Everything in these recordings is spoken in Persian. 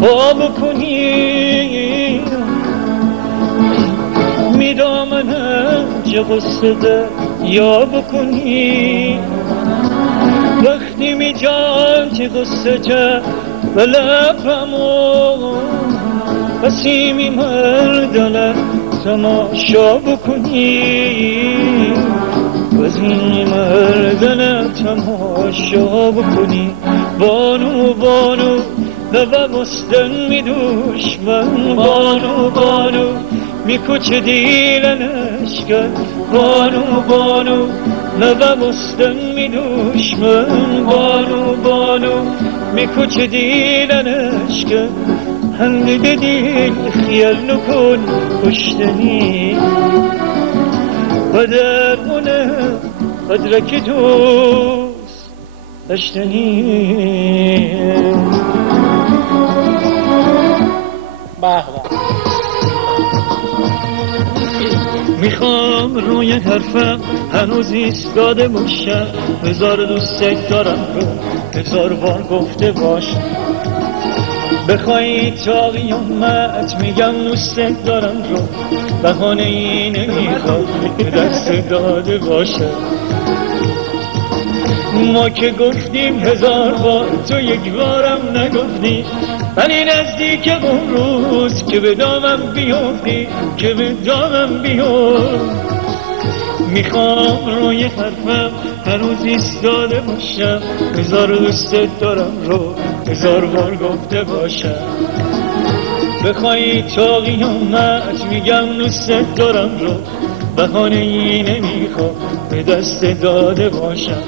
پا بکنی میدامنم چه غصه ده یا بکنی وقتی میجام چه غصه جا و لبمو بسیمی مردانه تماشا بکنی بسیمی مردانه تماشا بکنی بانو بانو لبم استن می دشمن بانو بانو می کوچ دیلنش کن بانو بانو لبم استن می دشمن بانو بانو می کوچ دیلنش کن هنده دیل خیال نکن کشتنی و در اونه قدرک دوست داشتنی. به میخوام روی حرفم هنوز ایستاده باشم هزار دوست دارم رو هزار بار گفته باشم بخوایی تا قیامت میگم دوست دارم رو بهانه ای نمیخوام دست داده باشم ما که گفتیم هزار بار تو یک بارم نگفتی ولی نزدیک اون روز که به دامم بیفتی که به دامم بیفتی میخوام روی حرفم هنوز ایستاده باشم هزار دوست دارم رو هزار بار گفته باشم بخوایی تا قیامت میگم دوست دارم رو بهانه ای نمیخوام به دست داده باشم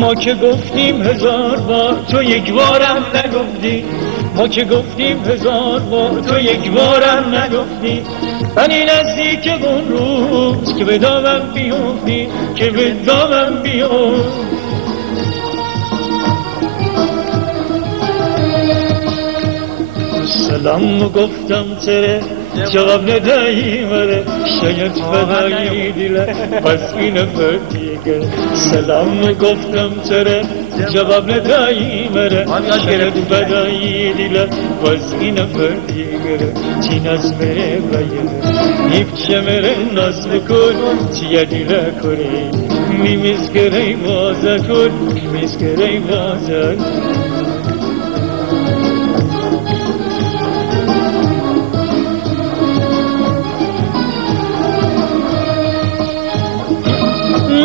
ما که گفتیم هزار بار تو یک بارم نگفتی ما که گفتیم هزار بار تو یک بارم نگفتی ولی نزدیک اون روز که به دامم بیفتی که به دامم بیفتی سلام گفتم تره جواب ندهی مره شاید فدایی دیله بس این نفر دیگر سلام گفتم تره جواب ندهی مره شاید فدایی دیله بس این نفر دیگر چین از مره باید نیفچه مره ناز بکن چیه دیله کنی میزگره بازه کن میزگره بازه کن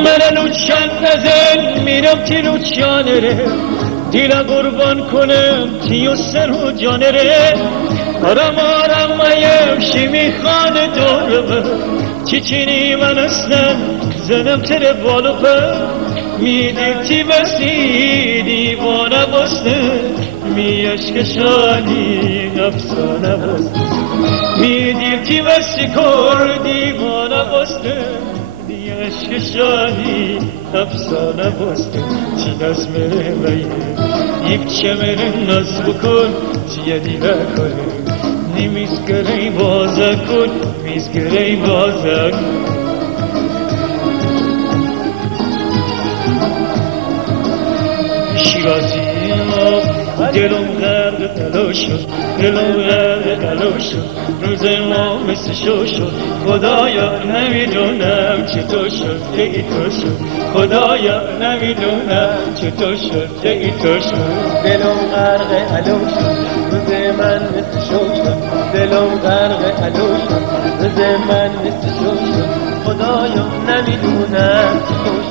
من لوچان نزن میرم تی لوچانه ره دیل قربان کنم تیو سر و جانه ره آرام آرام مایوشی میخانه دورم چی چینی من استن زنم تره بالو پر میدیم تی بسی دیوانه بسته میشکشانی نفسانه بسته میدیم تی بسی کر دیوانه بسته عشق شاهی افسانه بسته چی ناز مره باید یک چه مره ناز بکن چیه دیده کنه نمیزگره بازه کن میزگره بازه کن شیرازی دلم غرق تلا شد دلم غرق تلا شد روز ما مثل شو شد خدایا نمیدونم چطور شد اینطور شد خدایا نمیدونم چطور شد اینطور شد دلم غرق علو شد روز من مثل شو شد دلم غرق علو شد روز من مثل شو شد خدایا نمیدونم چطور